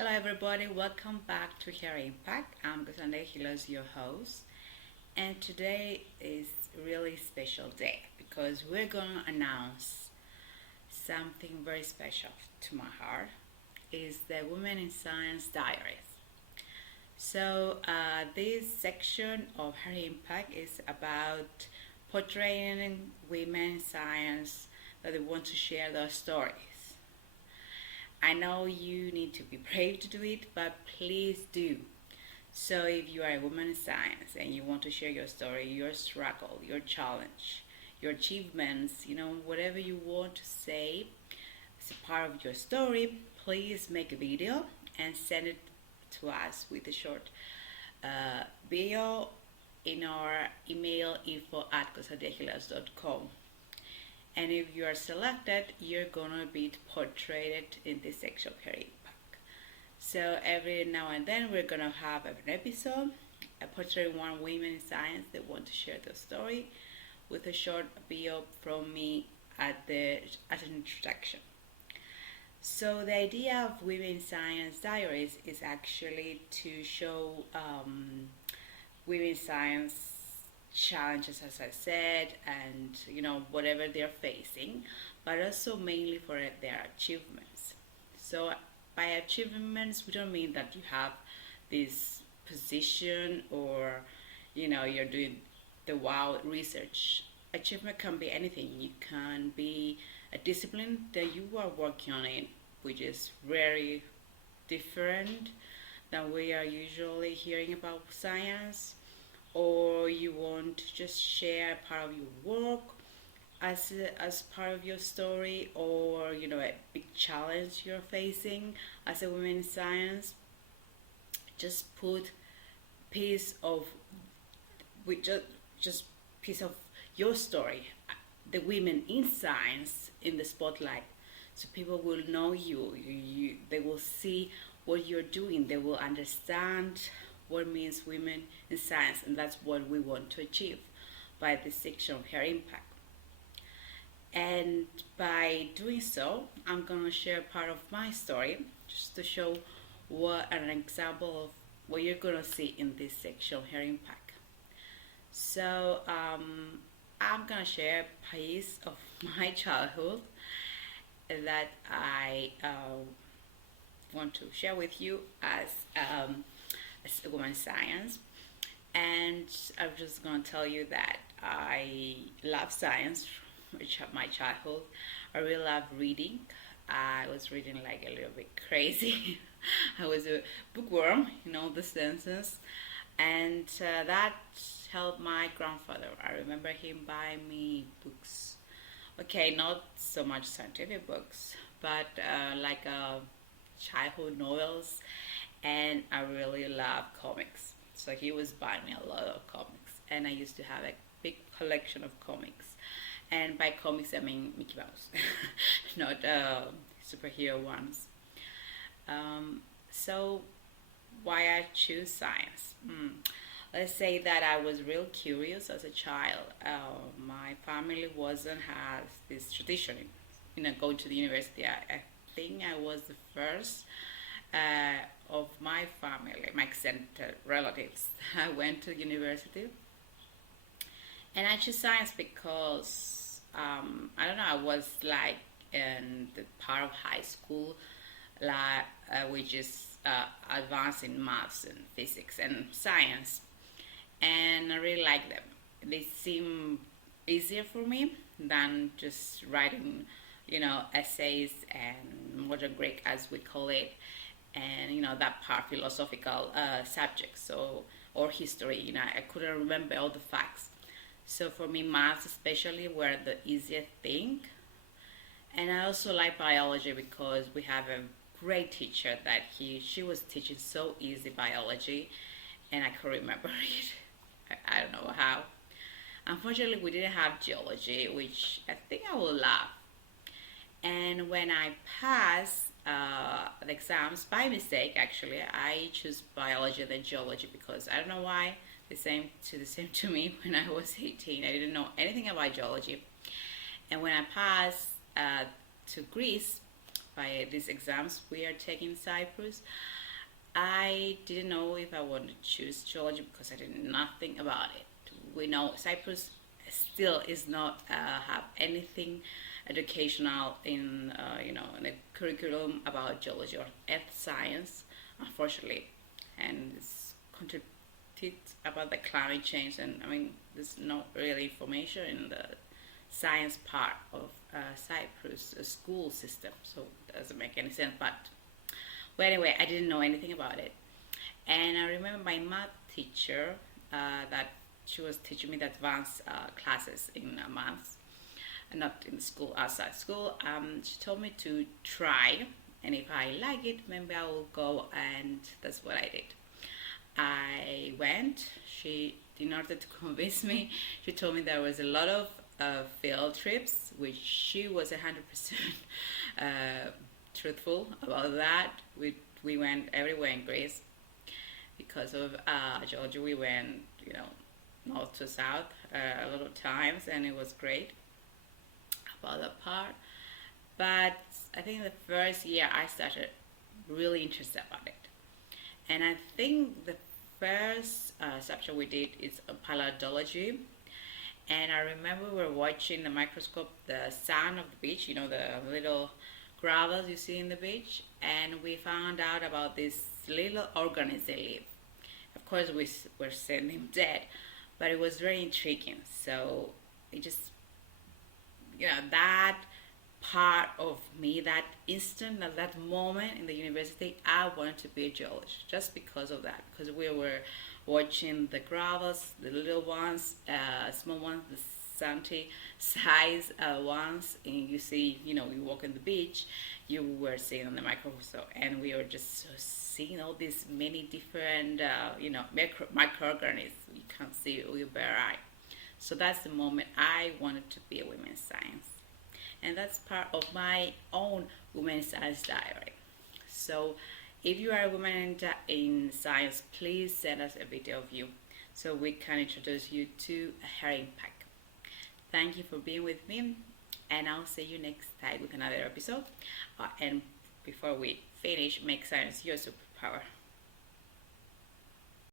Hello everybody, welcome back to Hair Impact. I'm Gusande Hilos, your host, and today is a really special day because we're gonna announce something very special to my heart. Is the Women in Science Diaries. This section of Hair Impact is about portraying women in science that they want to share their stories. I know you need to be brave to do it, but please do. So, if you are a woman in science and you want to share your story, your struggle, your challenge, your achievements, whatever you want to say as a part of your story, please make a video and send it to us with a short video in our email info@cosadehilas.com. And if you are selected, you're gonna be portrayed in this section of Hair Impact. So every now and then we're gonna have an episode portraying one woman in science that want to share their story with a short video from me as an introduction. So the idea of Women in Science Diaries is actually to show women in science challenges, as I said, and whatever they're facing, but also mainly for their achievements. So by achievements, we don't mean that you have this position or you're doing the wow research. Achievement can be anything. It can be a discipline that you are working on it, which is very different than we are usually hearing about science, or you want to just share part of your work as part of your story, or a big challenge you're facing as a woman in science. Just put piece of with just piece of your story, the women in science, in the spotlight, so people will know you. They will see what you're doing. They will understand what means women in science, and that's what we want to achieve by this section of Hair Impact. And by doing so, I'm gonna share part of my story just to show what an example of what you're gonna see in this section of Hair Impact. So I'm gonna share a piece of my childhood that I want to share with you as a woman in science. And I'm just going to tell you that I love science, which my childhood. I really love reading. I was reading like a little bit crazy. I was a bookworm in all the senses. And that helped my grandfather. I remember him buying me books. Okay, not so much scientific books, but like childhood novels, and I really love comics. So he was buying me a lot of comics, and I used to have a big collection of comics. And by comics, I mean Mickey Mouse, not superhero ones. So why I choose science? Let's say that I was real curious as a child. My family wasn't has this tradition, going to the university. I think I was the first of my family, my extended relatives. I went to university, and I chose science because I don't know. I was like in the part of high school, like which is advanced in maths and physics and science, and I really like them. They seem easier for me than just writing, essays and modern Greek as we call it, and that part philosophical subjects, or history. I couldn't remember all the facts. So for me, maths especially were the easiest thing, and I also like biology because we have a great teacher that she was teaching so easy biology, and I could remember it. I don't know how. Unfortunately, we didn't have geology, which I think I will love. And when I passed the exams by mistake, actually, I chose biology and then geology because I don't know why the same to me when I was 18. I didn't know anything about geology, and when I passed to Greece, by these exams we are taking in Cyprus. I didn't know if I wanted to choose geology because I did nothing about it. We know Cyprus still is not have anything educational in in the curriculum about geology or earth science, unfortunately, and it's contradicted about the climate change. And I mean, there's not really information in the science part of Cyprus school system, so it doesn't make any sense. But well, anyway, I didn't know anything about it, and I remember my math teacher that she was teaching me the advanced classes in maths, not in school, outside school. She told me to try, and if I like it, maybe I will go, and that's what I did. I went. She, in order to convince me, she told me there was a lot of field trips, which she was 100% truthful about that. We went everywhere in Greece because of Georgia. We went, north to south a lot of times, and it was great about that part. But I think the first year I started really interested about it, and I think the first subject we did is paleontology. And I remember we were watching the microscope the sand of the beach, the little gravels you see in the beach, and we found out about this little organism they live. Of course, we were seeing him dead, but it was very intriguing. So it just, that part of me, that instant, that moment in the university, I wanted to be a geologist just because of that. Because we were watching the gravels, the little ones, small ones, the sandy size ones, and you see, you walk on the beach, you were seeing on the microscope, and we were just seeing all these many different, microorganisms you can't see with your bare eye. So that's the moment I wanted to be a women's science. And that's part of my own women's science diary. So if you are a woman in science, please send us a video of you so we can introduce you to her impact. Thank you for being with me, and I'll see you next time with another episode. And before we finish, make science your superpower.